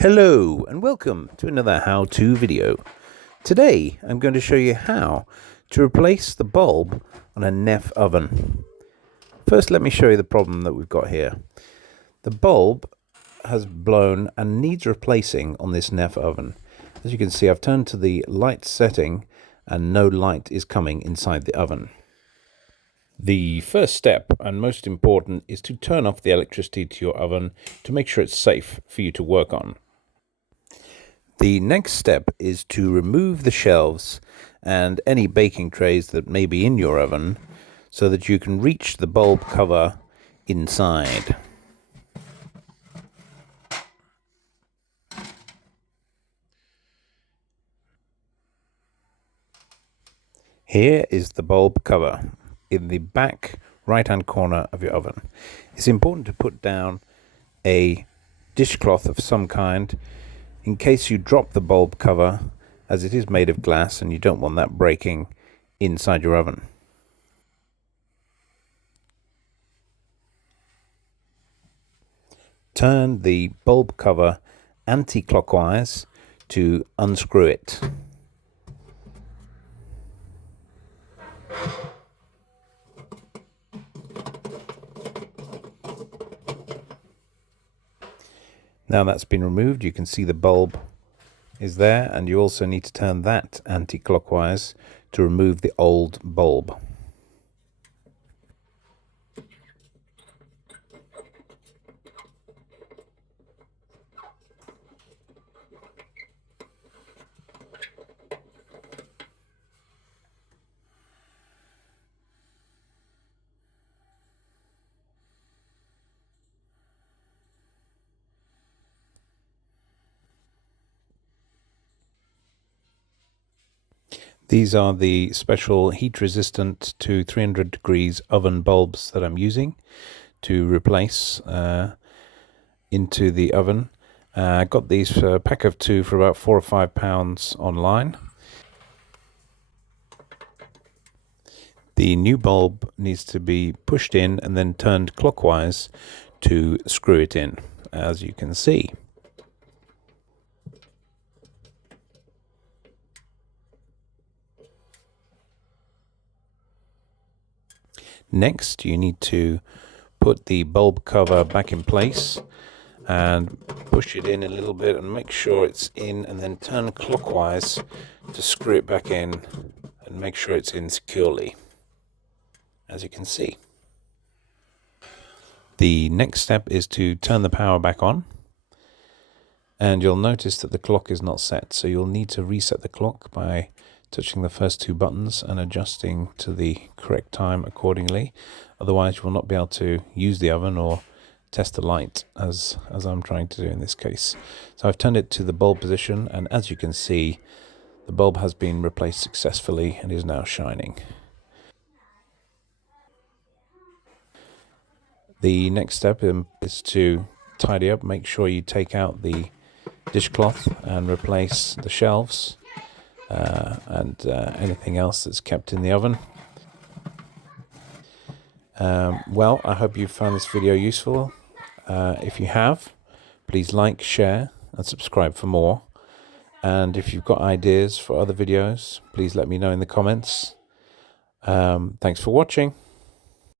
Hello and welcome to another how-to video. Today I'm going to show you how to replace the bulb on a Neff oven. First, let me show you the problem that we've got here. The bulb has blown and needs replacing on this Neff oven. As you can see, I've turned to the light setting and no light is coming inside the oven. The first step and most important is to turn off the electricity to your oven to make sure it's safe for you to work on. The next step is to remove the shelves and any baking trays that may be in your oven so that you can reach the bulb cover inside. Here is the bulb cover in the back right-hand corner of your oven. It's important to put down a dishcloth of some kind in case you drop the bulb cover, as it is made of glass and you don't want that breaking inside your oven. Turn the bulb cover anti-clockwise to unscrew it. Now that's been removed, you can see the bulb is there, and you also need to turn that anti-clockwise to remove the old bulb. These are the special heat resistant to 300 degrees oven bulbs that I'm using to replace into the oven. I got these for a pack of 2 for about £4 or £5 online. The new bulb needs to be pushed in and then turned clockwise to screw it in, as you can see. Next, you need to put the bulb cover back in place and push it in a little bit and make sure it's in, and then turn clockwise to screw it back in and make sure it's in securely, as you can see. The next step is to turn the power back on, and you'll notice that the clock is not set, so you'll need to reset the clock by touching the first 2 buttons and adjusting to the correct time accordingly. Otherwise you will not be able to use the oven or test the light as I'm trying to do in this case. So I've turned it to the bulb position, and as you can see, the bulb has been replaced successfully and is now shining. The next step is to tidy up. Make sure you take out the dishcloth and replace the shelves and anything else that's kept in the oven. Well, I hope you found this video useful. If you have, please like, share and subscribe for more. And if you've got ideas for other videos, please let me know in the comments. Thanks for watching.